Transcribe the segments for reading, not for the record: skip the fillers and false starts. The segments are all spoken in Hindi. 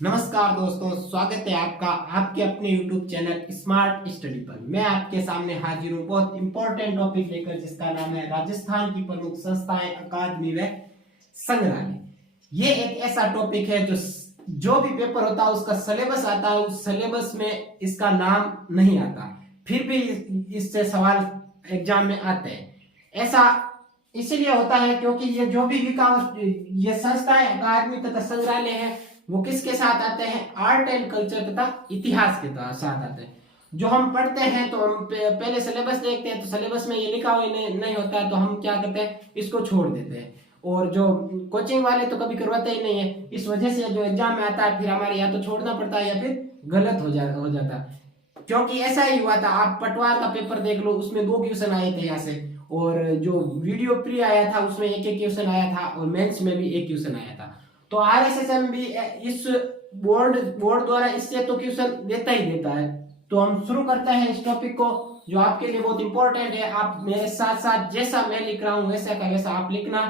नमस्कार दोस्तों, स्वागत है आपका आपके अपने YouTube चैनल स्मार्ट स्टडी पर। मैं आपके सामने हाजिर हूँ बहुत इंपॉर्टेंट टॉपिक लेकर, जिसका नाम है राजस्थान की प्रमुख संस्थाएं, अकादमी व संग्रहालय। ये एक ऐसा टॉपिक है जो भी पेपर होता है उसका सिलेबस आता है, उस सिलेबस में इसका नाम नहीं आता, फिर भी इससे सवाल एग्जाम में आते हैं। ऐसा इसलिए होता है क्योंकि ये जो भी विकास ये संस्थाएं, अकादमी तथा संग्रहालय है, वो किसके साथ आते हैं? आर्ट एंड कल्चर तथा इतिहास के साथ आते हैं। जो हम पढ़ते हैं तो हम पहले सिलेबस देखते हैं, तो सिलेबस में ये लिखा हुआ नहीं होता है, तो हम क्या करते हैं, इसको छोड़ देते हैं। और जो कोचिंग वाले तो कभी करवाते ही नहीं है, इस वजह से जो एग्जाम में आता है फिर हमारे या तो छोड़ना पड़ता है या फिर गलत हो जाता है। क्योंकि ऐसा ही हुआ था, आप पटवार का पेपर देख लो, उसमें 2 क्वेश्चन आए थे यहाँ से, और जो वीडियो प्री आया था उसमें एक क्वेश्चन आया था, और मेंस में भी एक क्वेश्चन आया था। तो आरएसएसएम भी इस बोर्ड द्वारा इससे तो क्वेश्चन देता ही देता है। तो हम शुरू करते हैं इस टॉपिक को, जो आपके लिए बहुत इंपॉर्टेंट है। आप मेरे साथ साथ जैसा मैं लिख रहा हूँ वैसा का वैसा आप लिखना,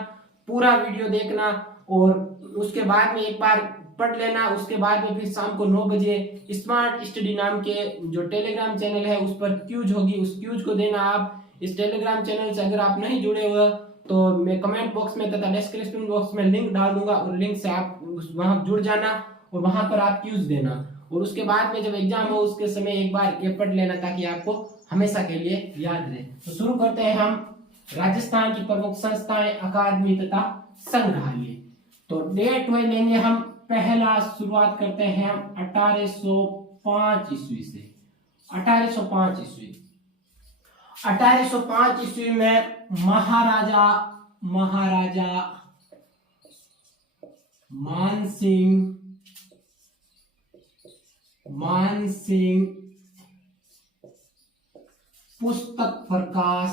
पूरा वीडियो देखना, और उसके बाद में एक बार पढ़ लेना। उसके बाद में फिर शाम को 9 बजे स्मार्ट स्टडी नाम के जो टेलीग्राम चैनल है उस पर क्यूज होगी, उस क्यूज को देना। आप इस टेलीग्राम चैनल से अगर आप नहीं जुड़े हुए तो मैं कमेंट बॉक्स में तथा डिस्क्रिप्शन बॉक्स में लिंक डाल दूंगा, और लिंक से आप वहां जुड़ जाना और वहां पर आप क्यूज देना। और उसके बाद में जब एग्जाम हो उसके समय एक बार ये पढ़ लेना, ताकि आपको हमेशा के लिए याद रहे। तो शुरू करते हैं हम राजस्थान की प्रमुख संस्थाएं, अकादमी तथा संग्रहालय। तो डेट वही लेंगे हम। पहला शुरुआत करते हैं हम 1805 ईस्वी से। 1805 ईस्वी 1805 ईस्वी में महाराजा मानसिंह पुस्तक प्रकाश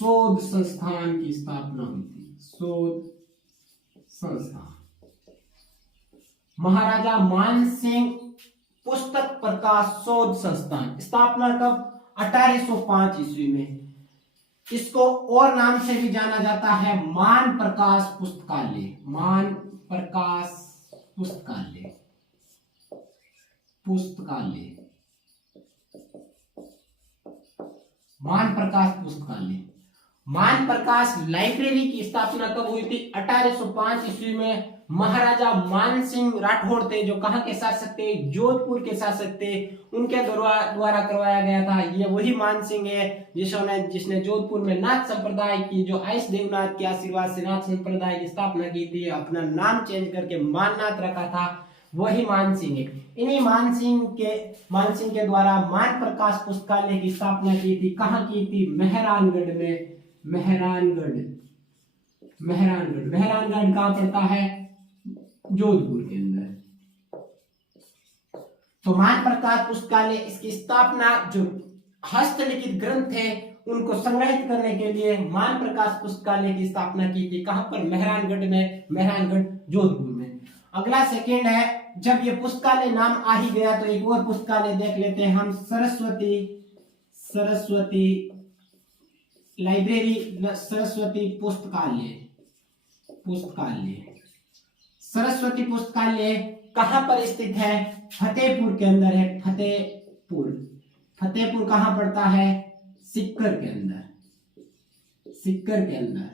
शोध संस्थान की स्थापना हुई थी। शोध संस्थान, महाराजा मानसिंह पुस्तक प्रकाश शोध संस्थान, स्थापना कब? 1805 ईस्वी में। इसको और नाम से भी जाना जाता है मान प्रकाश पुस्तकालय। मान प्रकाश पुस्तकालय मान प्रकाश पुस्तकालय। मान प्रकाश लाइब्रेरी की स्थापना कब हुई थी? 1805 ईस्वी में। महाराजा मानसिंह राठौड़ थे, जो कहां के शासक थे? जोधपुर के शासक थे। उनके द्वारा करवाया गया था। ये वही मानसिंह है जिसने जोधपुर में नाथ संप्रदाय की, जो आइस देवनाथ के आशीर्वाद से नाथ संप्रदाय की स्थापना की थी, अपना नाम चेंज करके माननाथ रखा था, वही मानसिंह है। इन्हीं मानसिंह के द्वारा मान प्रकाश पुस्तकालय की स्थापना की थी। कहां की थी? मेहरानगढ़ में। मेहरानगढ़ कहां पड़ता है? जोधपुर के अंदर। तो मान प्रकाश पुस्तकालय, इसकी स्थापना जो हस्तलिखित ग्रंथ है उनको संग्रहित करने के लिए मान प्रकाश पुस्तकालय की स्थापना की थी। कहां पर? मेहरानगढ़ में। मेहरानगढ़ जोधपुर में। अगला सेकंड है, जब ये पुस्तकालय नाम आ ही गया तो एक और पुस्तकालय देख लेते हैं हम। सरस्वती लाइब्रेरी, सरस्वती पुस्तकालय। सरस्वती पुस्तकालय कहां पर स्थित है? फतेहपुर के अंदर है। फतेहपुर कहां पड़ता है? सीकर के अंदर।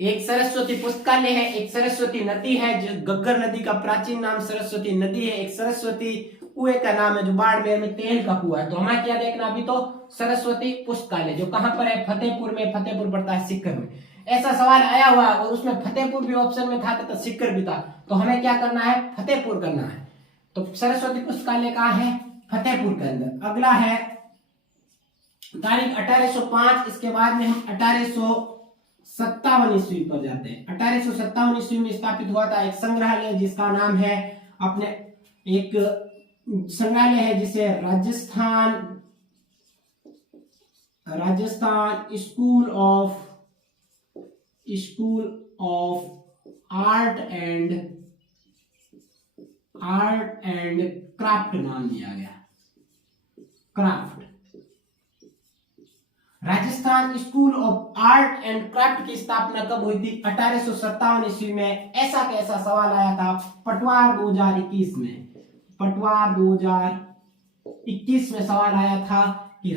एक सरस्वती पुस्तकालय है, एक सरस्वती नदी है, जो गग्गर नदी का प्राचीन नाम सरस्वती नदी है। एक सरस्वती कुएं का नाम है, जो बाड़मेर में तेल का कुआं है। तो हमें क्या देखना अभी? तो सरस्वती पुस्तकालय जो कहां पर है? फतेहपुर में। फतेहपुर पड़ता है सीकर में। ऐसा सवाल आया हुआ और उसमें फतेहपुर भी ऑप्शन में था तथा सीकर भी था, तो हमें क्या करना है? फतेहपुर करना है। तो सरस्वती पुस्तकालय कहां है? फतेहपुर के अंदर। अगला है तारीख 1805। इसके बाद में हम 1857 ईस्वी पर जाते हैं। 1857 ईस्वी में स्थापित हुआ था एक संग्रहालय, जिसका नाम है अपने एक संग्रहालय है जिसे Rajasthan school of art and craft नाम दिया गया। Craft Rajasthan school of art and craft की स्थापना कब हुई थी? 1857 ईस्वी में। ऐसा कैसा सवाल आया था पटवार 2021 में। पटवार 2021 में सवाल आया था कि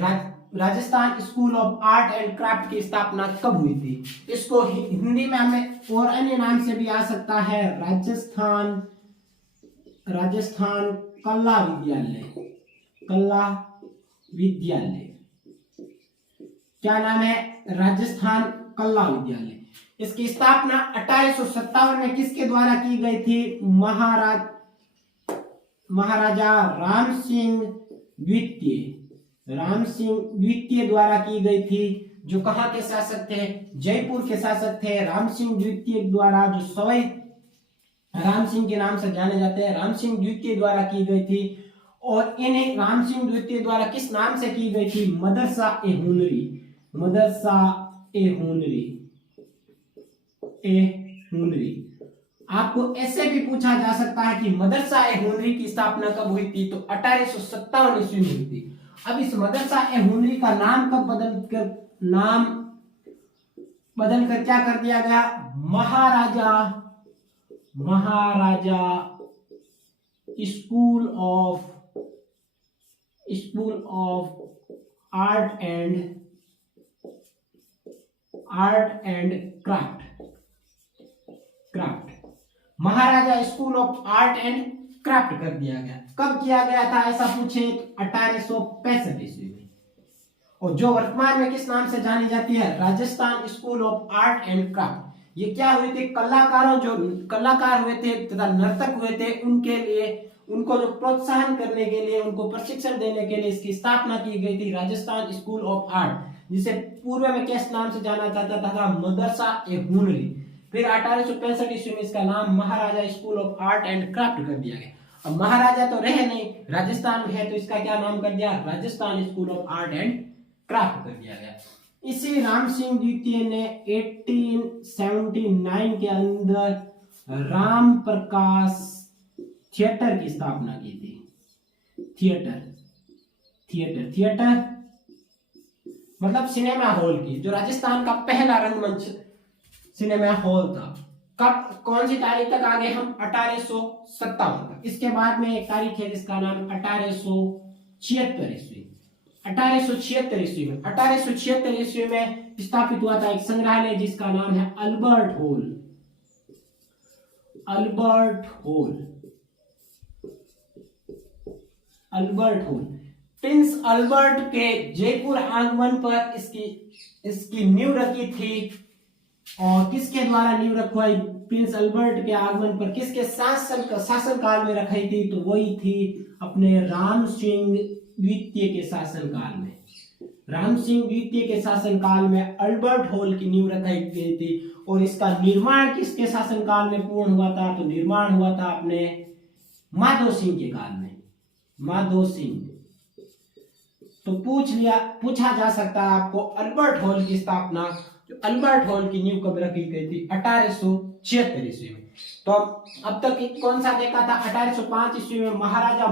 Rajasthan school of art and craft की स्थापना कब हुई थी? इसको हिंदी में हमें और अन्य नाम से भी आ सकता है, राजस्थान कला विद्यालय। कला विद्यालय क्या नाम है? राजस्थान कला विद्यालय। इसकी स्थापना 1857 में किसके द्वारा की गई थी? महाराजा राम सिंह द्वितीय द्वारा की गई थी, जो कहाँ के शासक थे? जयपुर के शासक थे। राम सिंह द्वितीय द्वारा, जो सवाई राम सिंह के नाम से जाने जाते हैं, राम सिंह द्वितीय द्वारा की गई थी। और इन्हें राम सिंह द्वितीय द्वारा किस नाम से की गई थी? मदरसा ए हुनरी। मदरसा ए हुनरी। आपको ऐसे भी पूछा जा सकता है कि मदरसा ए हुनरी की स्थापना कब हुई थी? तो 1857 ईस्वी में हुई थी। अब इस मदरसा ए हुनरी का नाम कब बदल कर क्या कर दिया गया? Maharaja school of art and craft. Maharaja school of art and craft कर दिया गया। कब किया गया था ऐसा पूछे? 1865 ईस्वी में। और जो वर्तमान में किस नाम से जानी जाती है? Rajasthan school of art and craft. ये क्या हुई थी? कलाकारों, जो कलाकार हुए थे तथा नर्तक हुए थे, उनके लिए, उनको जो प्रोत्साहन करने के लिए, उनको प्रशिक्षण देने के लिए इसकी स्थापना की गई थी, राजस्थान स्कूल ऑफ आर्ट, जिसे पूर्व में किस नाम से जाना जाता था? मदरसा ए हुनरी। फिर 1865 ईस्वी में इसका नाम Maharaja school of art and craft कर दिया गया। अब महाराजा तो रहे नहीं, राजस्थान में है, तो इसका क्या नाम कर दिया? Rajasthan school of art and craft कर दिया गया। इसी राम सिंह द्वितीय ने 1879 के अंदर राम प्रकाश थिएटर की स्थापना की थी। थिएटर मतलब सिनेमा हॉल की, जो राजस्थान का पहला रंगमंच सिनेमा हॉल था। कब, कौन सी तारीख तक आ गए हम? 1857 तक। इसके बाद में एक तारीख है जिसका नाम 1876 ईस्वी। 1876 ईस्वी में 1876 ईस्वी में स्थापित हुआ था एक संग्रहालय जिसका नाम है अल्बर्ट हॉल। प्रिंस अल्बर्ट के जयपुर आगमन पर इसकी नींव रखी थी। और किसके द्वारा नींव रखवाई? प्रिंस अल्बर्ट के आगमन पर किसके शासन काल में रखी थी? तो वही थी अपने राम सिंह द्वितीय के शासन काल में। राम सिंह द्वितीय के शासन काल में अल्बर्ट हॉल की नींव रखाई गई थी। और इसका निर्माण किसके शासन काल में पूर्ण हुआ था? तो निर्माण हुआ था अपने माधो सिंह के काल में। माधो सिंह। तो पूछा जा सकता है आपको अल्बर्ट हॉल की स्थापना, जो अल्बर्ट हॉल की नींव कब रखी गई थी? 1876 ईस्वी में। तो अब तक कौन सा देखा था? 1805 ईस्वी में महाराजा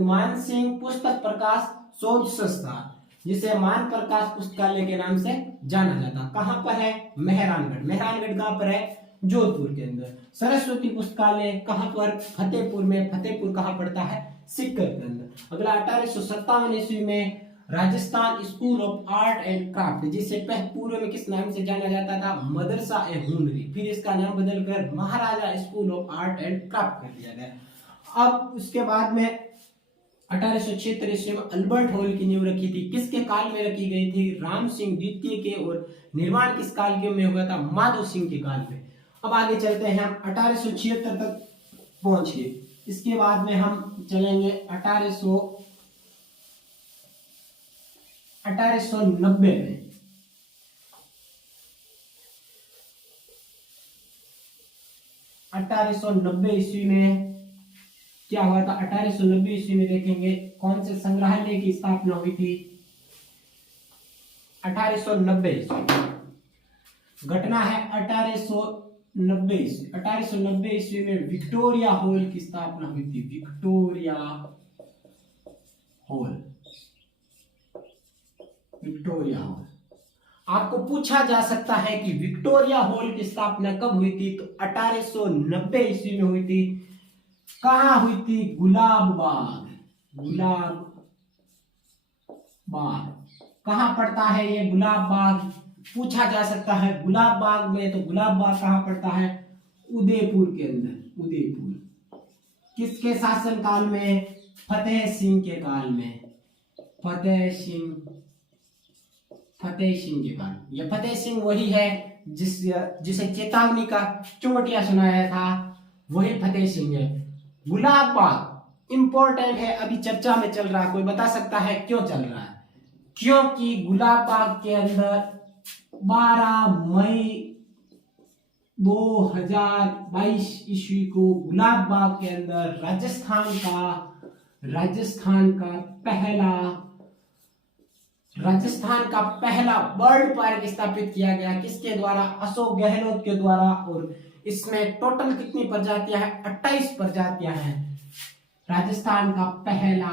मान सिंह पुस्तक प्रकाश शोध संस्थान, जिसे मान प्रकाश पुस्तकालय के नाम से जाना जाता। कहां पर है? मेहरानगढ़ कहां पर है? जोधपुर के अंदर। सरस्वती पुस्तकालय कहां पर? फतेहपुर में। फतेहपुर कहां पड़ता है? सीकर के अंदर। अगला 1857 ईस्वी में Rajasthan school of art and craft, जिसे पूर्व में किस नाम से जाना जाता था? मदरसा ए हुनरी। फिर इसका नाम बदलकर Maharaja school of art and craft कर दिया गया। अब उसके बाद में 1876 ईस्वी में अल्बर्ट हॉल की नींव रखी थी। किसके काल में रखी गई थी? राम सिंह द्वितीय के। और निर्माण किस काल के में हुआ था? माधो सिंह के काल में। अब आगे चलते हैं हम 1876 तक पहुंच गए। इसके बाद में हम चलेंगे 1890 में। 1890 ईस्वी में क्या हुआ था? 1890 ईस्वी में देखेंगे कौन से संग्रहालय की स्थापना हुई थी? 1890 ईस्वी घटना है 1890 ईस्वी। 1890 ईस्वी में विक्टोरिया हॉल की स्थापना हुई थी। Victoria hall Victoria hall. आपको पूछा जा सकता है कि विक्टोरिया हॉल की स्थापना कब हुई थी, तो 1890 ईस्वी में हुई थी। कहां हुई थी? गुलाब बाग। गुलाब बाग कहां पड़ता है ये गुलाब बाग? पूछा जा सकता है गुलाब बाग में, तो गुलाब बाग कहां पड़ता है? उदयपुर के अंदर। उदयपुर किसके शासन काल में? फतेह सिंह के काल में। फतेह सिंह के काल। ये फतेह सिंह वही है जिसे चेतावनी का चोटिया सुनाया था, वही फतेह सिंह है। गुलाब बाग इंपॉर्टेंट है, अभी चर्चा में चल रहा है। कोई बता सकता है क्यों चल रहा है? क्योंकि गुलाब बाग के अंदर 12 मई 2022 ईस्वी को गुलाब बाग के अंदर राजस्थान का पहला बर्ड पार्क स्थापित किया गया। किसके द्वारा? अशोक गहलोत के द्वारा। और इसमें टोटल कितनी प्रजातियां हैं? 28 प्रजातियां हैं। राजस्थान का पहला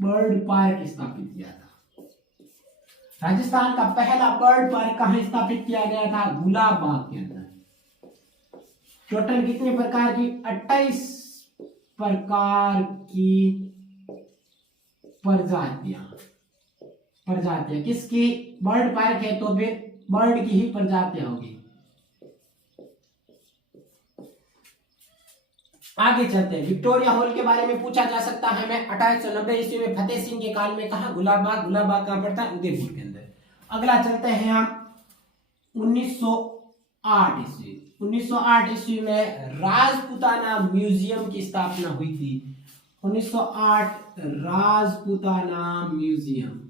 बर्ड पार्क स्थापित किया था। राजस्थान का पहला बर्ड पार्क कहां स्थापित किया गया था? गुलाब बाग के अंदर। टोटल कितने प्रकार की? 28 प्रकार की प्रजातियां किसकी? बर्ड पार्क है तो फिर बर्ड की ही प्रजातियां होगी। आगे चलते हैं। विक्टोरिया हॉल के बारे में पूछा जा सकता है हमें 1890 ईस्वी में फतेह सिंह के काल में। कहा? गुलाब बाग कहां पड़ता है? उदयपुर के अंदर। अगला चलते हैं हम 1908 ईस्वी। 1908 ईस्वी में राजपूताना म्यूजियम की स्थापना हुई थी। 1908 राजपूताना म्यूजियम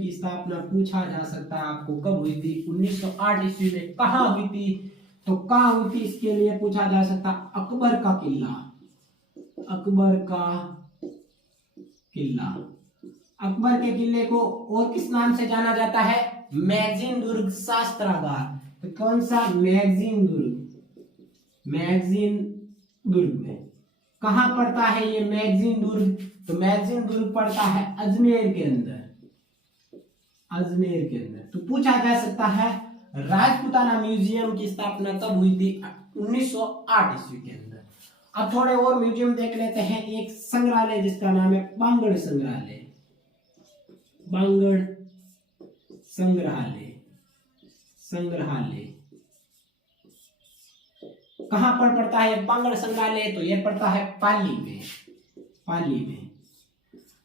की स्थापना पूछा जा सकता है आपको कब हुई थी? 1908 ईस्वी में। कहां हुई थी? तो कहां हुई थी इसके लिए पूछा जा सकता। अकबर का किला। अकबर के किले को और किस नाम से जाना जाता है? मैगजीन दुर्ग शास्त्रागार। तो कौन सा? मैगजीन दुर्ग में। कहां पड़ता है ये मैगजीन दुर्ग? तो मैगजीन दुर्ग पड़ता है अजमेर के अंदर। तो पूछा जा सकता है राजपूताना म्यूजियम की स्थापना कब हुई थी? 1908 ईस्वी के अंदर। अब थोड़े और म्यूजियम देख लेते हैं। एक संग्रहालय जिसका नाम है बांगड़ संग्रहालय कहां पर पड़ता है बांगड़ संग्रहालय? तो यह पड़ता है पाली में।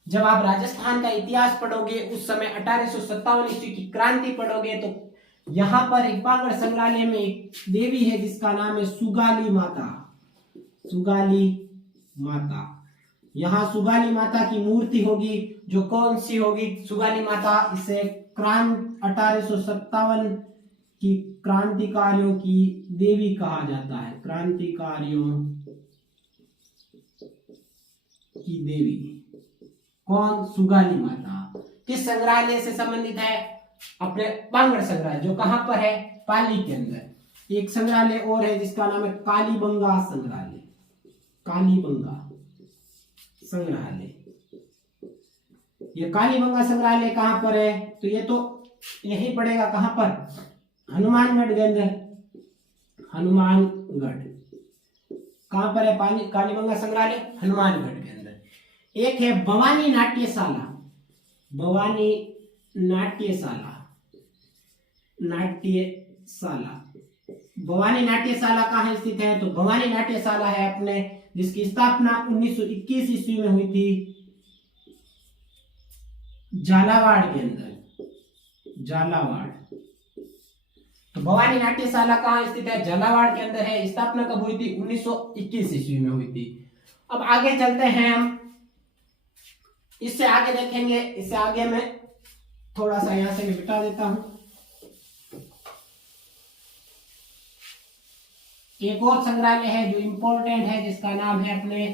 जब आप राजस्थान का इतिहास पढ़ोगे, उस समय 1857 ईस्वी की क्रांति पढ़ोगे, तो यहाँ पर एक बांगड़ संग्रहालय में एक देवी है जिसका नाम है सुगाली माता। यहाँ सुगाली माता की मूर्ति होगी, जो कौन सी होगी? सुगाली माता। इसे 1857 की क्रांतिकारियों की देवी कहा जाता है। क्रांतिकारियों की देवी कौन? सुगाली माता। किस संग्रहालय से संबंधित है? अपने बांगड़ संग्रहालय, जो कहां पर है? पाली के अंदर। एक संग्रहालय और है जिसका नाम है कालीबंगा संग्रहालय। ये कालीबंगा संग्रहालय कहां पर है? तो ये तो यही पड़ेगा। कहां पर? हनुमानगढ़ के अंदर। कहां पर है कालीबंगा संग्रहालय? हनुमानगढ़ के अंदर। एक है भवानी नाट्यशाला। भवानी नाट्यशाला कहाँ स्थित है? तो भवानी नाट्यशाला है अपने, जिसकी स्थापना 1921 ईस्वी में हुई थी झालावाड़ के अंदर। तो भवानी नाट्यशाला कहाँ स्थित है? झालावाड़ के अंदर है। स्थापना कब हुई थी? 1921 ईस्वी में हुई थी। अब आगे चलते हैं हम, इससे आगे देखेंगे। इससे आगे मैं थोड़ा सा यहां से मिटा देता हूं। एक और संग्रहालय है जो इंपॉर्टेंट है, जिसका नाम है अपने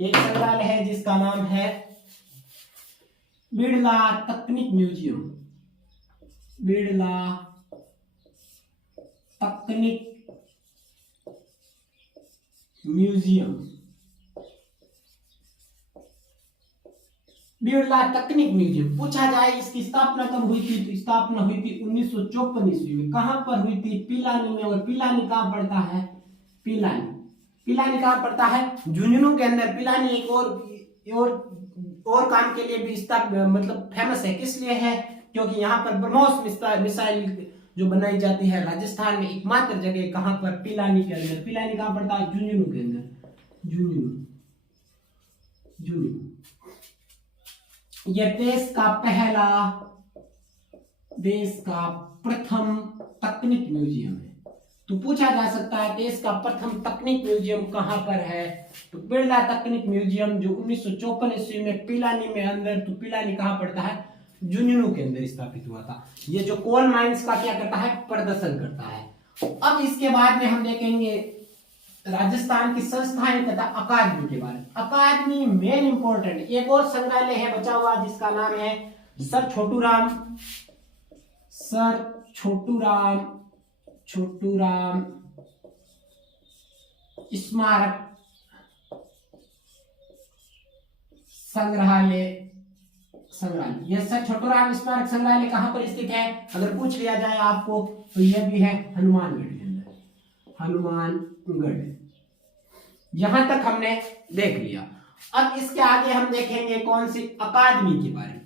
एक संग्रहालय है जिसका नाम है बिड़ला तकनीक म्यूजियम, बिड़ला तकनीक म्यूजियम, बिड़ला तकनीक म्यूजियम। पूछा जाए इसकी स्थापना कब हुई थी, तो स्थापना हुई थी 1954 ईस्वी में। कहां पर हुई थी, पिलानी में। और पिलानी कहां पड़ता है, पिलानी, पिलानी कहां पड़ता है, झुंझुनू के अंदर। पिलानी एक और काम के लिए भी मतलब फेमस है। किस लिए है, क्योंकि यहाँ पर ब्रह्मोस मिसाइल जो बनाई जाती है राजस्थान में एकमात्र जगह। कहां पर, पिलानी के अंदर। पिलानी कहां पड़ता है, झुंझुनू के अंदर, झुंझुनू, झुंझुनू। यह देश का पहला, देश का प्रथम तकनीक म्यूजियम है। तो पूछा जा सकता है देश का प्रथम तकनीक म्यूजियम कहां पर है, तो बिड़ला तकनीक म्यूजियम जो 1954 ईस्वी में पिलानी में अंदर। तो पिलानी कहां पड़ता है, झुंझुनू के अंदर स्थापित हुआ था। ये जो कोल माइंस का क्या करता है, प्रदर्शन करता है। अब इसके बाद में हम देखेंगे राजस्थान की संस्थाएं तथा अकादमी के बारे में। अकादमी मेन इंपॉर्टेंट, एक और संग्रहालय है बचा हुआ जिसका नाम है सर छोटूराम, सर छोटूराम, छोटूराम स्मारक संग्रहालय, संग्रहालय। यह सर छोटूराम स्मारक संग्रहालय कहां पर स्थित है, अगर पूछ लिया जाए आपको, तो यह भी है हनुमानगढ़ के अंदर, हनुमानगढ़। यहां तक हमने देख लिया। अब इसके आगे हम देखेंगे कौन सी, अकादमी के बारे में।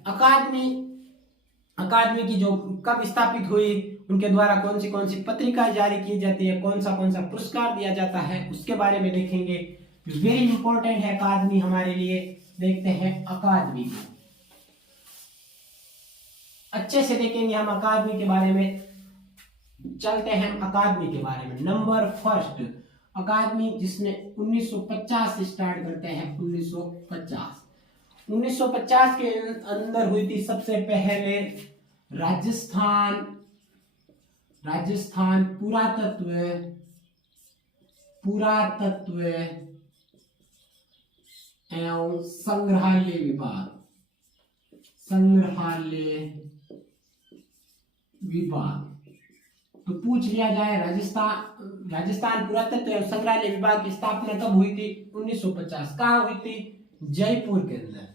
अकादमी की जो कब स्थापित हुई, उनके द्वारा कौन सी पत्रिकाएं जारी की जाती है, कौन सा पुरस्कार दिया जाता है, उसके बारे में देखेंगे। वेरी इंपॉर्टेंट है अकादमी हमारे लिए। देखते हैं अकादमी को, अच्छे से देखेंगे हम अकादमी के बारे में। चलते हैं अकादमी के बारे में। नंबर फर्स्ट, अकादमी जिसने 1950 से स्टार्ट करते हैं, 1950 के अंदर हुई थी सबसे पहले राजस्थान पुरातत्व एवं संग्रहालय विभाग। तो पूछ लिया जाए राजस्थान पुरातत्व एवं संग्रहालय विभाग की स्थापना कब हुई थी, 1950। कहाँ हुई थी, जयपुर के अंदर,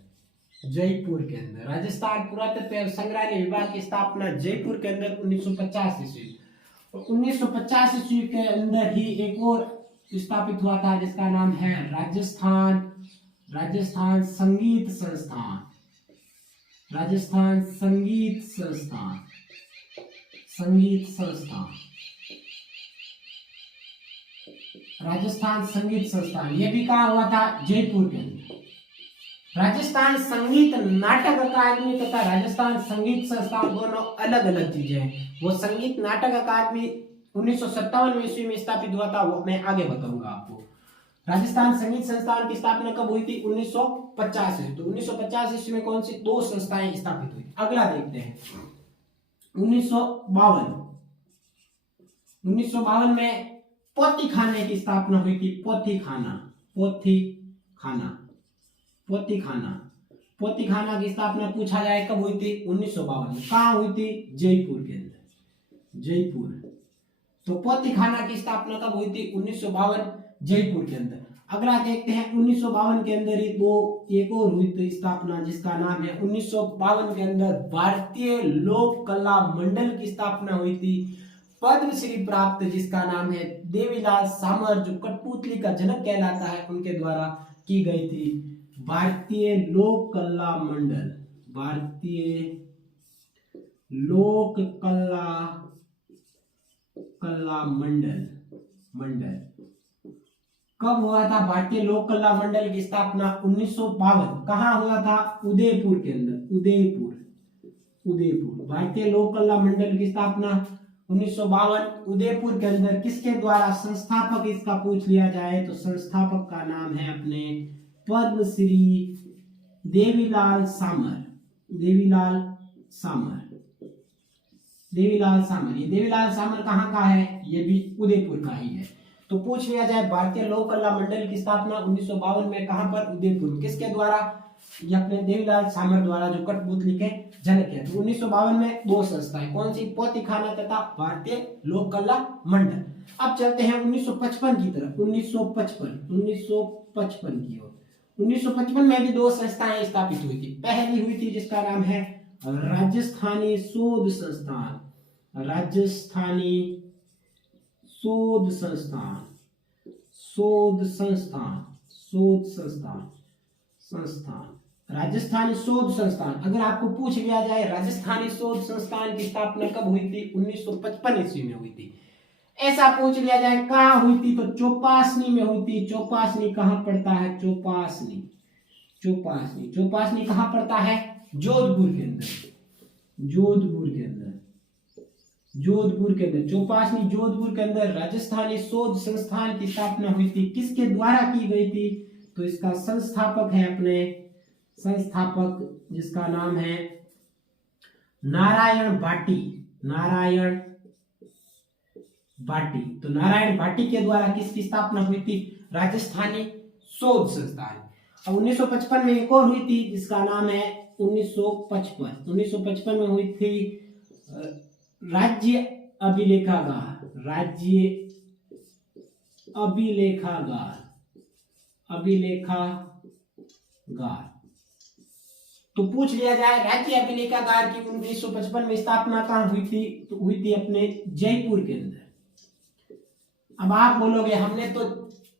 जयपुर के अंदर। राजस्थान पुरातत्व एवं संग्रहालय विभाग की स्थापना जयपुर के अंदर 1950 ईस्वी। 1950 ईस्वी के अंदर ही एक और स्थापित हुआ था जिसका नाम है राजस्थान संगीत संस्थान, राजस्थान संगीत संस्थान, राजस्थान संगीत संस्थान। ये भी कहा हुआ था, जयपुर के अंदर। राजस्थान संगीत नाटक अकादमी तथा राजस्थान संगीत संस्थान दोनों अलग अलग चीजें हैं। वो संगीत नाटक अकादमी 1957 ईस्वी में स्थापित हुआ था, वो मैं आगे बताऊंगा आपको। राजस्थान संगीत संस्थान की स्थापना कब हुई थी, 1950 ईस्वी। तो 1950 ईस्वी में कौन सी दो संस्थाएं स्थापित हुई। अगला देखते हैं 1952 में पोथी खाने की स्थापना हुई थी। पोथी खाना की स्थापना पूछा जाए कब हुई थी, 1952 में। कहाँ हुई थी, जयपुर के अंदर, जयपुर। तो पोथी खाना की स्थापना कब हुई थी, 1952, जयपुर के अंदर। अगला देखते हैं 1952 के अंदर ही एक और हुई थी स्थापना जिसका नाम है 1952 के अंदर भारतीय लोक कला मंडल की स्थापना हुई थी। पद्मश्री प्राप्त जिसका नाम है देवीलाल सामर, जो कठपुतली का जनक कहलाता है, उनके द्वारा की गई थी। भारतीय लोक कला मंडल, भारतीय लोक कला मंडल कब हुआ था। भारतीय लोक कला मंडल की स्थापना 1952। कहाँ हुआ था, उदयपुर के अंदर, उदयपुर। भारतीय लोक कला मंडल की स्थापना 1952 उदयपुर के अंदर। किसके द्वारा, संस्थापक इसका पूछ लिया जाए तो संस्थापक का नाम है अपने पद्मश्री देवीलाल सामर। ये देवीलाल सामर कहाँ का है, ये भी उदयपुर का ही है। तो पूछ लिया जाए भारतीय लोक कला मंडल की स्थापना 1952 में कहां पर, उदयपुर। किसके द्वारा, ये अपने देवीलाल सामर द्वारा जो कठपुतली के जनक है। तो 1952 में दो संस्थाएं, कौन सी, पोथीखाना तथा भारतीय लोक कला मंडल। अब चलते हैं 1955 की तरफ। 1955 की ओर। 1955 में भी दो संस्थाएं स्थापित हुई थी। पहली हुई थी जिसका नाम है राजस्थानी शोध संस्थान, राजस्थानी शोध संस्थान, शोध संस्थान, शोध संस्थान, संस्थान राजस्थानी शोध संस्थान। अगर आपको पूछ लिया जाए राजस्थानी शोध संस्थान की स्थापना कब हुई थी, 1955 ईस्वी में हुई थी। ऐसा पूछ लिया जाए कहाँ हुई थी, तो चौपासनी में हुई थी। चौपासनी कहाँ पड़ता है, चौपासनी, चौपासनी, चौपासनी कहाँ पड़ता है, जोधपुर के अंदर, जोधपुर के अंदर, जोधपुर के अंदर, चौपासनी जोधपुर के अंदर राजस्थानी शोध संस्थान की स्थापना हुई थी। किसके द्वारा की गई थी, तो इसका संस्थापक है अपने, संस्थापक जिसका नाम है नारायण भाटी, नारायण भाटी। तो नारायण भाटी के द्वारा किसकी स्थापना हुई थी, राजस्थानी शोध संस्थान। अब 1955 में एक और हुई थी जिसका नाम है 1955 में हुई थी राज्य अभिलेखागार, राज्य अभिलेखागार, अभिलेखागार। तो पूछ लिया जाए राज्य अभिलेखागार की 1955 में स्थापना कहाँ हुई थी, तो हुई थी अपने जयपुर के अंदर। अब आप बोलोगे हमने तो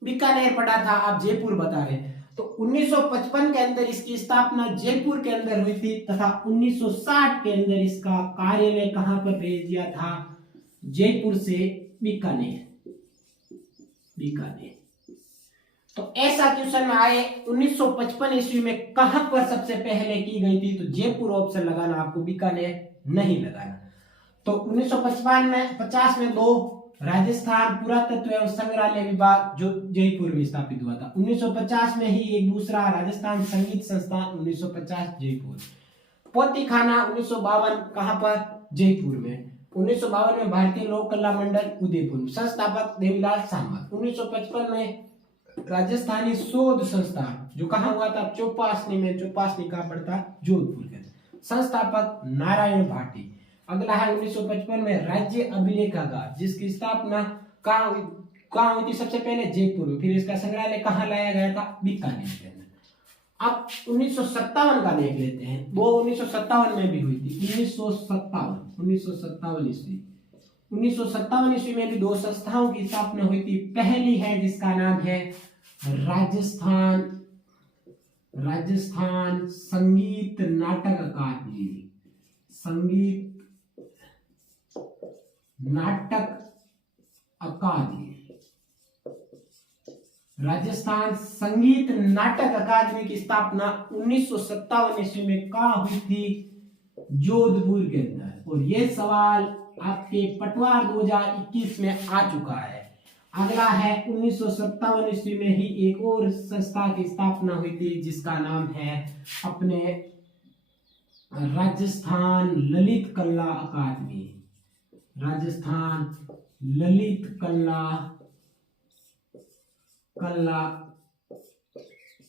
बीकानेर पढ़ा था, आप जयपुर बता रहे हैं। तो 1955 के अंदर इसकी स्थापना जयपुर के अंदर हुई थी तथा 1960 के अंदर इसका कार्यालय कहां पर भेज दिया था, जयपुर से बीकानेर, बीकानेर। तो ऐसा क्वेश्चन में आए 1955 ईस्वी में कहां पर सबसे पहले की गई थी, तो जयपुर ऑप्शन लगाना, आपको बीकानेर नहीं लगाना। तो 1950 में दो राजस्थान पुरातत्व एवं संग्रहालय विभाग जो जयपुर में स्थापित हुआ था। 1950 में ही एक दूसरा राजस्थान संगीत संस्थान, 1950 जयपुर। पोथीखाना 1952 कहां पर, जयपुर में। 1952 में भारतीय लोक कला मंडल उदयपुर, संस्थापक देवीलाल सामर। 1955 में राजस्थानी शोध संस्थान जो कहां हुआ था, चौपासनी में, चौपासनी कहां पड़ता, जोधपुर के, संस्थापक नारायण भाटी। अगला है 1955 में राज्य अभिलेखागार जिसकी स्थापना कहां हुई थी, सबसे पहले जयपुर में, फिर इसका संग्रहालय कहां लाया गया था, बीकानेर के अंदर। अब 1957 का देख लेते हैं, वो 1957 में भी हुई थी, 1957 ईस्वी। 1957 ईस्वी में भी दो संस्थाओं की स्थापना हुई थी। पहली है जिसका नाम है राजस्थान, राजस्थान संगीत नाटक अकादमी, संगीत नाटक अकादमी, राजस्थान संगीत नाटक अकादमी की स्थापना 1957 ईस्वी में कहां हुई थी, जोधपुर के अंदर। और ये सवाल आपके पटवार 2021 में आ चुका है। अगला है 1957 ईस्वी में ही एक और संस्था की स्थापना हुई थी जिसका नाम है अपने राजस्थान ललित कला अकादमी, राजस्थान ललित कला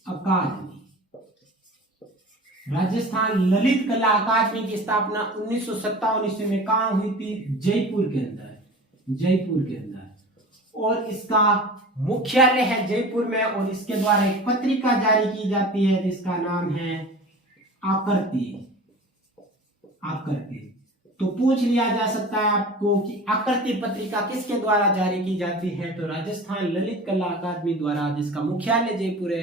अकादमी। राजस्थान ललित कला अकादमी की स्थापना 1957 ईस्वी में कहां हुई थी, जयपुर के अंदर, जयपुर के अंदर। और इसका मुख्यालय है जयपुर में और इसके द्वारा एक पत्रिका जारी की जाती है जिसका नाम है आकृति, आकृति। तो पूछ लिया जा सकता है आपको कि आकृति पत्रिका किसके द्वारा जारी की जाती है, तो राजस्थान ललित कला अकादमी द्वारा, जिसका मुख्यालय जयपुर है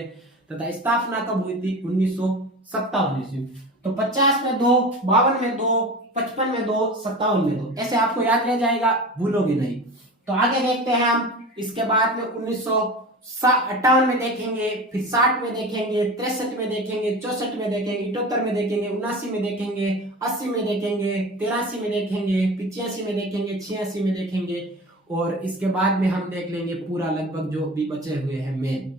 तथा स्थापना कब हुई थी, 1957 ईस्वी। तो 50 में 2, 52 में 2, 55 में 2, 57 में 2, ऐसे आपको याद रह जाएगा, भूलोगे नहीं। तो आगे देखते हैं हम। इसके बाद में 1958 में देखेंगे, फिर 60 में देखेंगे, 63 में देखेंगे, 64 में देखेंगे, 78 में देखेंगे, 79 में देखेंगे, 80 में देखेंगे, 83 में देखेंगे, 85 में देखेंगे, 86 में देखेंगे और इसके बाद में हम देख लेंगे पूरा लगभग जो भी बचे हुए हैं मेन।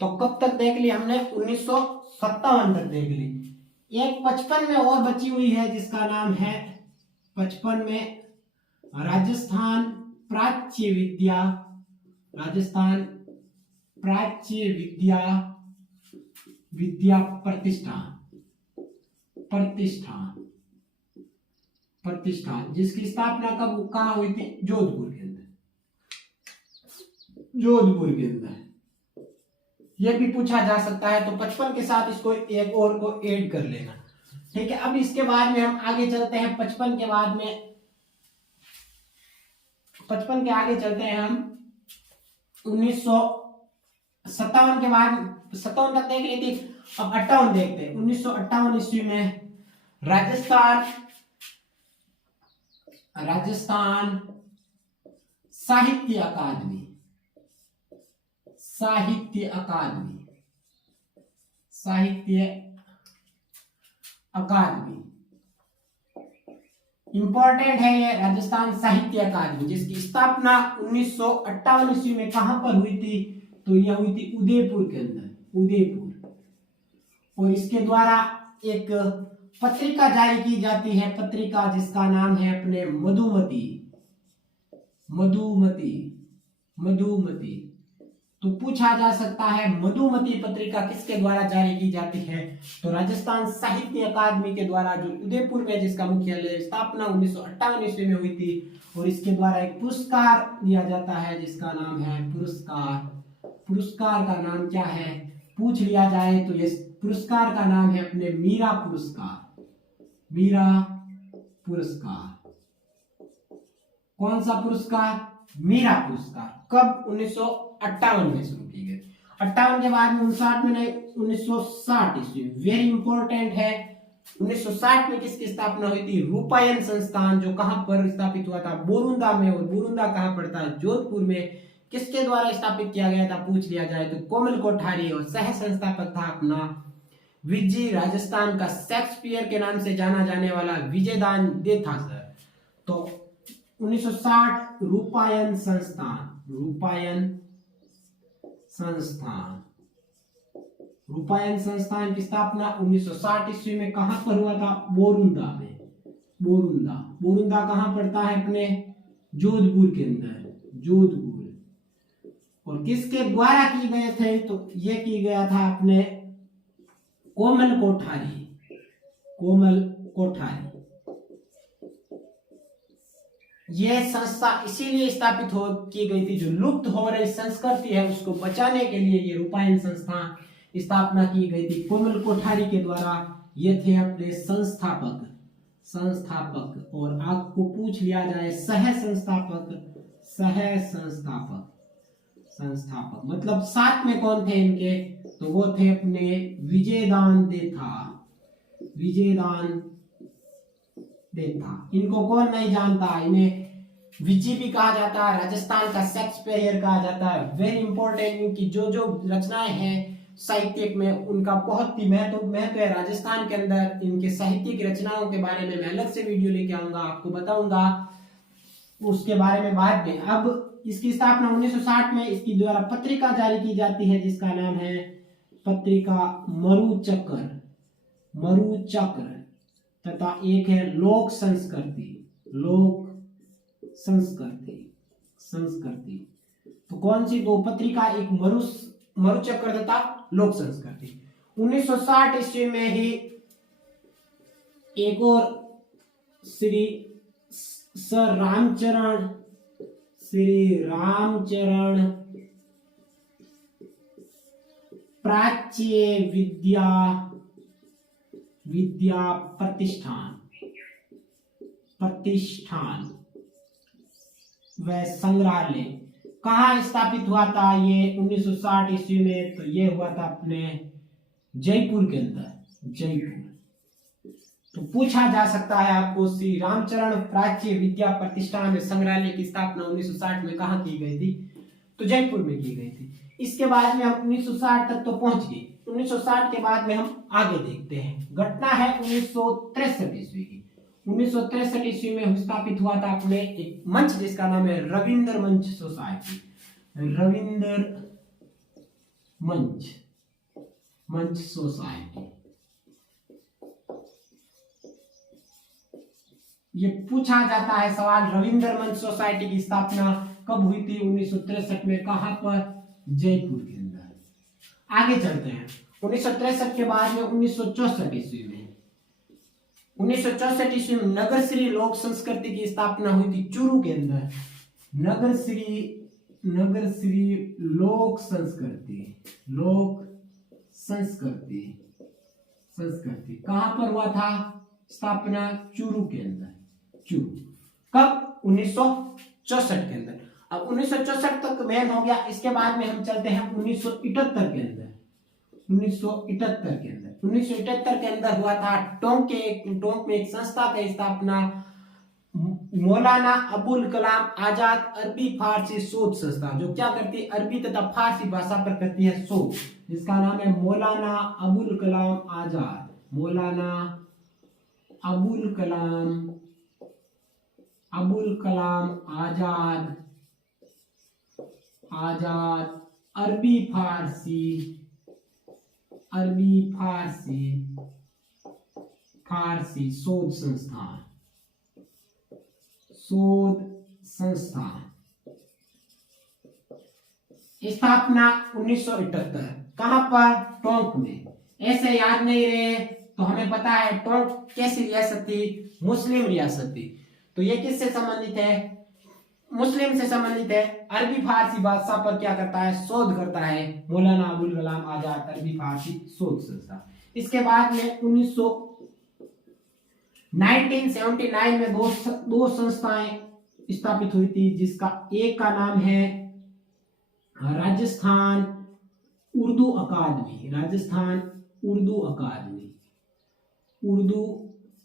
तो कब तक देख ली हमने, 1957 तक देख ली। एक 55 में और बची हुई है जिसका नाम है 55 में राजस्थान प्राच्य विद्या, राजस्थान प्राच्य विद्या विद्या प्रतिष्ठान जिसकी स्थापना कब कहाँ हुई थी? जोधपुर के अंदर। जोधपुर के अंदर ये भी पूछा जा सकता है, तो 55 के साथ इसको एक और को ऐड कर लेना। ठीक है, अब इसके बाद में हम आगे चलते हैं। 55 के बाद में 55 के आगे चलते हैं हम 1957 के बाद 57 तक देख लेते, अब 58 देखते हैं। 1958 ईस्वी में राजस्थान साहित्य अकादमी इंपॉर्टेंट है ये राजस्थान साहित्य अकादमी, जिसकी स्थापना 1958 ईस्वी में कहां पर हुई थी? तो यह हुई थी उदयपुर के अंदर, उदयपुर। और इसके द्वारा एक पत्रिका जारी की जाती है, पत्रिका जिसका नाम है अपने मधुमती। तो पूछा जा सकता है मधुमती पत्रिका किसके द्वारा जारी की जाती है? तो राजस्थान साहित्य अकादमी के द्वारा, जो उदयपुर में जिसका मुख्यालय स्थापना 1958 ईस्वी में हुई थी। और इसके द्वारा एक पुरस्कार दिया जाता है जिसका नाम है पुरस्कार का नाम क्या है पूछ लिया जाए तो ये पुरस्कार का नाम है अपने मीरा पुरस्कार। कौन सा पुरस्कार? मीरा पुरस्कार। कब? 1958 में शुरू की गई। 58 के बाद में 59 में नहीं, 1960 ईस्वी वेरी इंपॉर्टेंट है। 1960 में किसकी स्थापना हुई थी? रूपायन संस्थान, जो कहां पर स्थापित हुआ था? बोरुंदा में। और बोरुंदा कहां पड़ता है? जोधपुर में। किसके द्वारा स्थापित किया गया था पूछ लिया जाए तो कोमल कोठारी। और सह संस्थापक था अपना विजय, राजस्थान का शेक्सपियर के नाम से जाना जाने वाला विजयदान दे था सर। तो 1960 रूपायन संस्थान की स्थापना 1960 ईस्वी में कहां पर हुआ था? बोरुंदा में। बोरुंदा कहां पड़ता है? अपने जोधपुर के अंदर, जोधपुर। और किसके द्वारा की गए थे? तो ये की गया था अपने कोमल कोठारी। यह संस्था इसीलिए स्थापित की गई थी, जो लुप्त हो रही संस्कृति है उसको बचाने के लिए ये रूपायन संस्था स्थापना की गई थी कोमल कोठारी के द्वारा। ये थे अपने संस्थापक। और आपको पूछ लिया जाए सह संस्थापक मतलब साथ में कौन थे इनके? तो वो थे अपने विजयदान देथा। इनको कौन नहीं जानता? इन्हें विजय भी कहा जाता है, राजस्थान का शेक्सपियर कहा जाता है। वेरी इंपॉर्टेंट, इनकी जो रचनाएं हैं साहित्यिक में उनका बहुत ही महत्व है राजस्थान के अंदर। इनके साहित्यिक रचनाओं के बारे में मैं अलग से वीडियो लेके आऊंगा, आपको बताऊंगा उसके बारे में बाद में। अब इसकी स्थापना 1960 में इसकी द्वारा पत्रिका जारी की जाती है जिसका नाम है पत्रिका मरुचक्र तथा एक है लोक संस्कृति। तो कौन सी दो पत्रिका? एक मरुचक्र तथा लोक संस्कृति। 1960 ईस्वी में ही एक और श्री रामचरण प्राच्य विद्या प्रतिष्ठान व संग्रहालय कहाँ स्थापित हुआ था? ये 1960 ईस्वी में। तो ये हुआ था अपने जयपुर के अंदर, जयपुर। तो पूछा जा सकता है आपको श्री रामचरण प्राच्य विद्या प्रतिष्ठान संग्रहालय की स्थापना 1960 में कहाँ की गई थी? तो जयपुर में की गई थी। इसके बाद में हम 1960 तक तो पहुंच गए। 1960 के बाद में हम आगे देखते हैं। घटना है 1963 ईस्वी की। 1963 ईस्वी में स्थापित हुआ था अपने एक मंच जिसका नाम है रविंद्र मंच सोसाइटी। मंच सोसाइटी। ये पूछा जाता है सवाल, रविंद्र मंच सोसाइटी की स्थापना कब हुई थी? 1963 में। कहां पर? जयपुर के अंदर। आगे चलते हैं 1963 के बाद में 1964 ईस्वी में 1964 ईस्वी में नगर श्री लोक संस्कृति की स्थापना हुई थी चूरू के अंदर। नगर श्री लोक संस्कृति कहां पर हुआ था स्थापना? चूरू के अंदर। चूरू कब? 1964 के अंदर। अब 1964 तक मैन हो गया। इसके बाद में हम चलते हैं 1978 के अंदर। 1978 के अंदर हुआ था टोंक में एक संस्था का स्थापना, मौलाना अबुल कलाम आजाद अरबी फारसी शोध संस्था, जो क्या करती है? अरबी तथा फारसी भाषा पर करती है शोध, जिसका नाम है मौलाना अबुल कलाम आजाद। मौलाना अबुल कलाम आजाद अरबी फारसी शोध संस्था स्थापना 1978। कहां पर? टोंक में। ऐसे याद नहीं रहे तो हमें पता है टोंक कैसी रियासत थी? मुस्लिम रियासत थी। तो ये किससे संबंधित है? मुस्लिम से संबंधित है। अरबी फारसी भाषा पर क्या करता है? शोध करता है मौलाना अबुल कलाम आजाद अरबी फारसी शोध संस्था। इसके बाद में 1979 में दो संस्थाएं स्थापित हुई थी, जिसका एक का नाम है राजस्थान उर्दू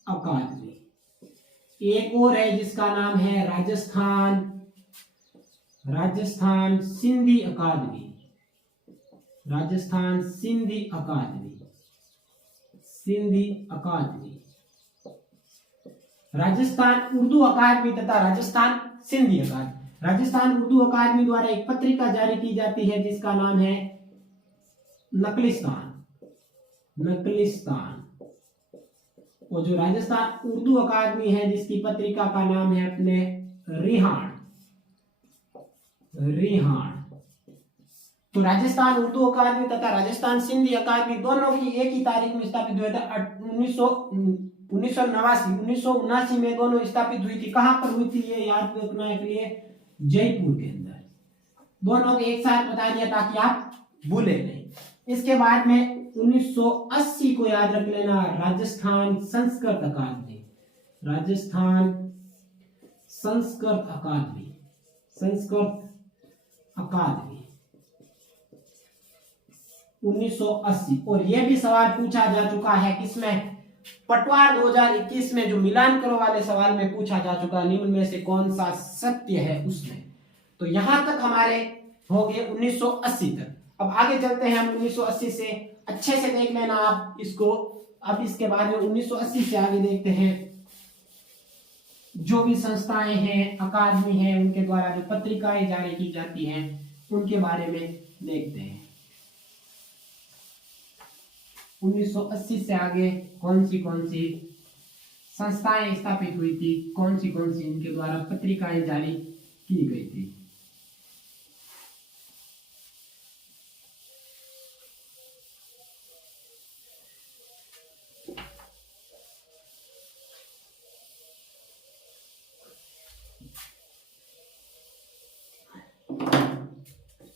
अकादमी। एक और है जिसका नाम है राजस्थान सिंधी अकादमी। राजस्थान उर्दू अकादमी तथा राजस्थान सिंधी अकादमी। राजस्थान उर्दू अकादमी द्वारा एक पत्रिका जारी की जाती है जिसका नाम है नकलिस्तान। और जो राजस्थान उर्दू अकादमी है जिसकी पत्रिका का नाम है अपने रिहान। तो राजस्थान उर्दू अकादमी तथा राजस्थान सिंधी अकादमी दोनों की एक ही तारीख में स्थापित हुए थे। 1979 में दोनों स्थापित हुई थी। कहां पर हुई थी ये याद रखना के लिए? जयपुर के अंदर। दोनों को एक साथ बता दिया ताकि आप भूले नहीं। इसके बाद में 1980 को याद रख लेना, राजस्थान संस्कृत अकादमी। 1980। और यह भी सवाल पूछा जा चुका है किसमें? पटवार 2021 में जो मिलान करो वाले सवाल में पूछा जा चुका है, निम्न में से कौन सा सत्य है उसमें। तो यहां तक हमारे हो गए 1980 तक। अब आगे चलते हैं हम 1980 से। अच्छे से देख लेना आप इसको। अब इसके बाद में 1980 से आगे देखते हैं जो भी संस्थाएं हैं, अकादमी हैं, उनके द्वारा जो पत्रिकाएं जारी की जाती हैं उनके बारे में देखते हैं। 1980 से आगे कौन सी संस्थाएं स्थापित हुई थी, कौन सी इनके द्वारा पत्रिकाएं जारी की गई थी।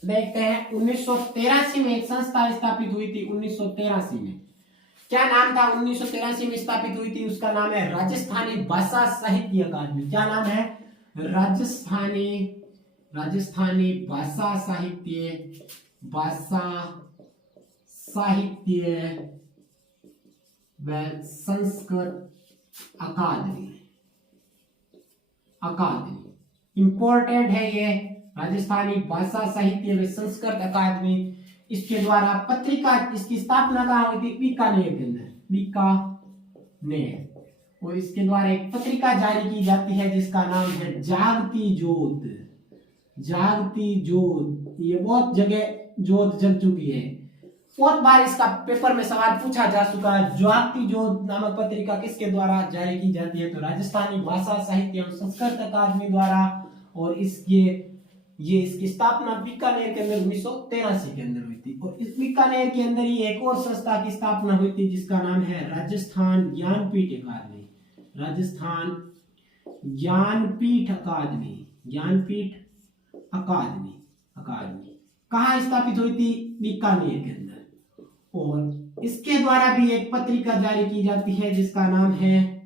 देखते हैं 1983 में एक संस्था स्थापित हुई थी। 1983 में क्या नाम था? 1983 में स्थापित हुई थी, उसका नाम है राजस्थानी भाषा साहित्य अकादमी। क्या नाम है? राजस्थानी भाषा साहित्य व संस्कृत अकादमी। इंपॉर्टेंट है ये राजस्थानी भाषा साहित्य व संस्कृत अकादमी। इसके द्वारा पत्रिका, इसकी स्थापना कहाँ हुई थी? बीकानेर के अंदर। और इसके द्वारा एक पत्रिका जारी की जाती है जिसका नाम है जागती जोत। ये बहुत जगह जोत जग चुकी है, बहुत बार इसका पेपर में सवाल पूछा जा चुका है। जागती जोत नामक पत्रिका किसके द्वारा जारी की जाती है? तो राजस्थानी भाषा साहित्य एवं संस्कृत अकादमी द्वारा। और इसकी स्थापना बीकानेर के अंदर 1983 के अंदर हुई थी। और इस बीकानेर के अंदर ही एक और संस्था की स्थापना हुई थी जिसका नाम है राजस्थान ज्ञानपीठ अकादमी। राजस्थान ज्ञानपीठ अकादमी, ज्ञानपीठ अकादमी, अकादमी कहाँ स्थापित हुई थी? बीकानेर के अंदर। और इसके द्वारा भी एक पत्रिका जारी की जाती है जिसका नाम है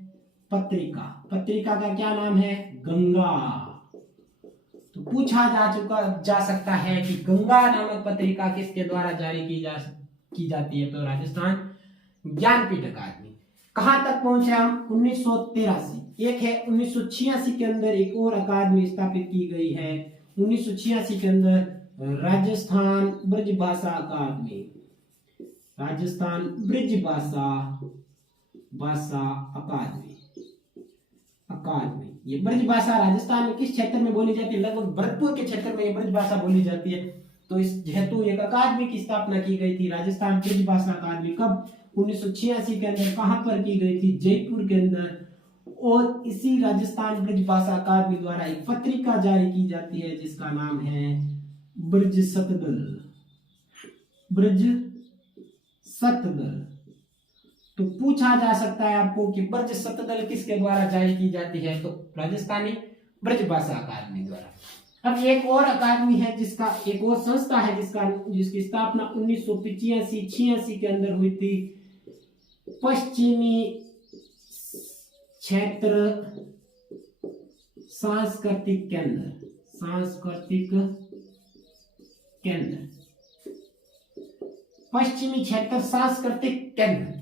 पत्रिका। पत्रिका का क्या नाम है? गंगा। तो पूछा जा सकता है कि गंगा नामक पत्रिका किसके द्वारा जारी की जाती है? तो राजस्थान ज्ञानपीठ अकादमी। कहां तक पहुंचे हम? 1983। एक है 1986 के अंदर एक और अकादमी स्थापित की गई है। 1986 के अंदर राजस्थान ब्रज भाषा अकादमी, राजस्थान ब्रज भाषा अकादमी, अकादमी। ये ब्रज भाषा राजस्थान में किस क्षेत्र में बोली जाती है? लगभग भरतपुर के क्षेत्र में ये ब्रज भाषा बोली जाती है। तो इस हेतु एक अकादमी की स्थापना की गई थी, राजस्थान ब्रज भाषा अकादमी। कब? 1986 के अंदर। कहां पर की गई थी? जयपुर के अंदर। और इसी राजस्थान ब्रज भाषा अकादमी द्वारा एक पत्रिका जारी की जाती है जिसका नाम है ब्रज सतदल, ब्रज सतदल। तो पूछा जा सकता है आपको कि ब्रज सतदल किसके द्वारा जारी की जाती है? तो राजस्थानी ब्रज भाषा अकादमी द्वारा। अब एक और अकादमी है जिसका, एक और संस्था है जिसकी स्थापना 1985-86 के अंदर हुई थी। पश्चिमी क्षेत्र सांस्कृतिक केंद्र, सांस्कृतिक केंद्र, पश्चिमी क्षेत्र सांस्कृतिक केंद्र।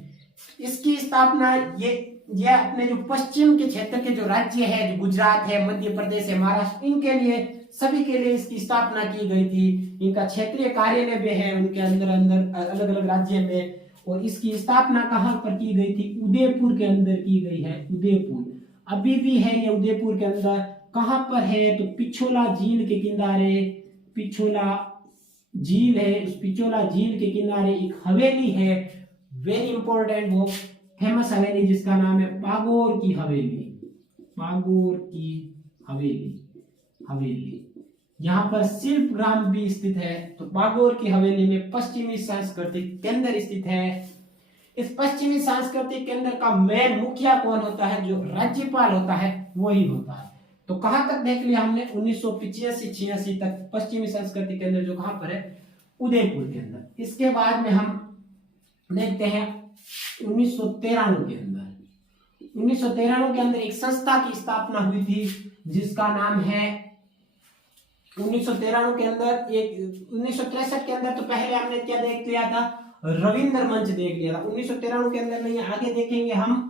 इसकी स्थापना ये अपने जो पश्चिम के क्षेत्र के जो राज्य है, जो गुजरात है, मध्य प्रदेश है, महाराष्ट्र, इनके लिए, सभी के लिए इसकी स्थापना की गई थी। इनका क्षेत्रीय कार्यालय भी है उनके अंदर अलग अलग राज्य में। और इसकी स्थापना कहां पर की गई थी? उदयपुर के अंदर की गई है। उदयपुर अभी भी है ये उदयपुर के अंदर। कहां पर है? तो पिछोला झील के किनारे, पिछोला झील है। उस पिछोला झील के किनारे एक हवेली है, वेरी इंपॉर्टेंट, वो फेमस हवेली जिसका नाम है बागोर की हवेली, बागोर की हवेली, हवेली। यहाँ पर शिल्प ग्राम भी स्थित है। तो बागोर की हवेली में पश्चिमी सांस्कृतिक केंद्र स्थित है। इस पश्चिमी सांस्कृतिक केंद्र का मेन मुखिया कौन होता है? जो राज्यपाल होता है वही होता है। तो कहां तक देख लिया हमने? 1985-86 तक पश्चिमी सांस्कृतिक केंद्र जो कहां पर है? उदयपुर के अंदर। इसके बाद में हम देखते हैं 1993 के अंदर। 1993 के अंदर एक संस्था की स्थापना हुई थी जिसका नाम है, 1993 के अंदर एक, 1963 के अंदर तो पहले हमने क्या देख लिया था? रविंद्र मंच देख लिया था। 1993 के अंदर नहीं, आगे देखेंगे हम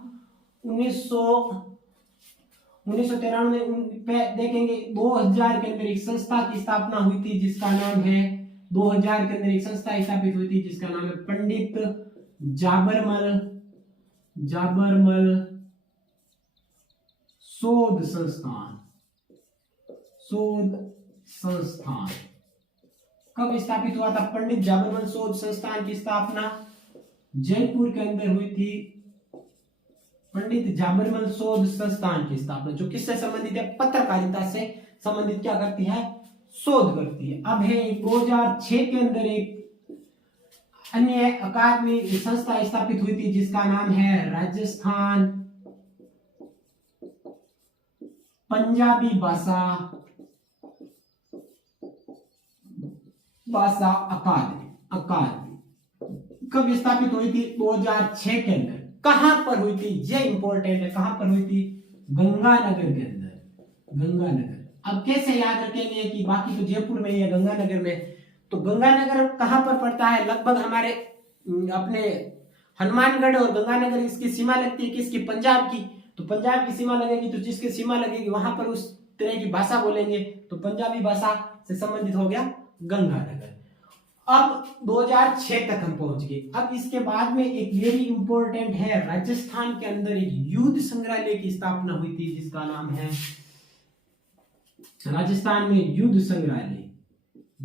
1993 में देखेंगे 2000 के अंदर एक संस्था की स्थापना हुई थी जिसका नाम है, 2000 के अंदर एक संस्था स्थापित हुई थी जिसका नाम है पंडित जाबरमल शोध संस्थान, शोध संस्थान। कब स्थापित हुआ था? पंडित जाबरमल शोध संस्थान की स्थापना जयपुर के अंदर हुई थी। पंडित जाबरमल शोध संस्थान की स्थापना जो किससे संबंधित है? पत्रकारिता से संबंधित क्या करती है? शोध करती है। अब है 2006 के अंदर एक अन्य अकादमी संस्था स्थापित हुई थी जिसका नाम है राजस्थान पंजाबी भाषा अकादमी। कब स्थापित हुई थी? 2006 के अंदर। कहां पर हुई थी? ये इंपॉर्टेंट है। कहां पर हुई थी? गंगानगर के अंदर, गंगानगर। अब कैसे याद रखेंगे कि बाकी तो जयपुर में है, गंगानगर में। तो गंगानगर कहां पर पड़ता है? लगभग हमारे अपने हनुमानगढ़ और गंगानगर इसकी सीमा लगती है किसकी? पंजाब की। तो पंजाब की सीमा लगेगी तो जिसकी सीमा लगेगी वहां पर उस तरह की भाषा बोलेंगे। तो पंजाबी भाषा से संबंधित हो गया गंगानगर। अब 2006 तक हम पहुंच गए। अब इसके बाद में एक वेरी इंपॉर्टेंट है, राजस्थान के अंदर एक युद्ध संग्रहालय की स्थापना हुई थी जिसका नाम है, राजस्थान में युद्ध संग्रहालय,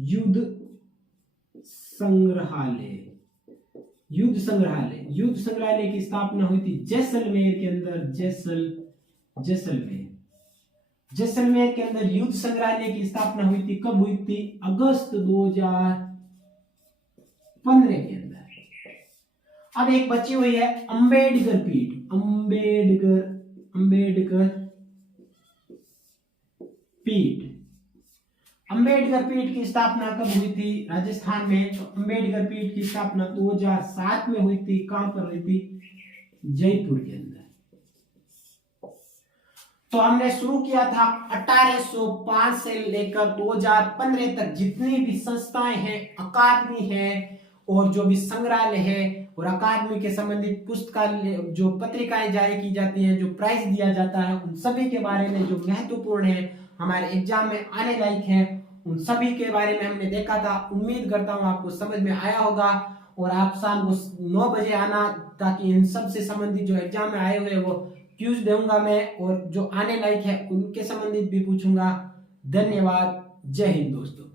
युद्ध संग्रहालय, युद्ध संग्रहालय, युद्ध संग्रहालय की स्थापना हुई थी जैसलमेर के अंदर। जैसलमेर के अंदर युद्ध संग्रहालय की स्थापना हुई थी। कब हुई थी? अगस्त 2000 2015 के अंदर। अब एक बची हुई है अंबेडकर पीठ। अंबेडकर पीठ। अंबेडकर पीठ की स्थापना कब हुई थी राजस्थान में? तो अंबेडकर पीठ की स्थापना 2007 में हुई थी। कहां पर हुई थी? जयपुर के अंदर। तो हमने शुरू किया था 1805 से लेकर 2015 तक जितनी भी संस्थाएं हैं, अकादमी है और जो भी संग्रहालय है और अकादमी के संबंधित पुस्तकालय, जो पत्रिकाएं जारी की जाती हैं, जो प्राइज दिया जाता है, उन सभी के बारे में जो महत्वपूर्ण है, हमारे एग्जाम में आने लायक है, उन सभी के बारे में हमने देखा था। उम्मीद करता हूं आपको समझ में आया होगा और आप शाम को 9 बजे आना, ताकि इन सब से संबंधित जो एग्जाम में आए हुए वो क्यूज दूंगा मैं और जो आने लायक है उनके संबंधित भी पूछूंगा। धन्यवाद। जय हिंद दोस्तों।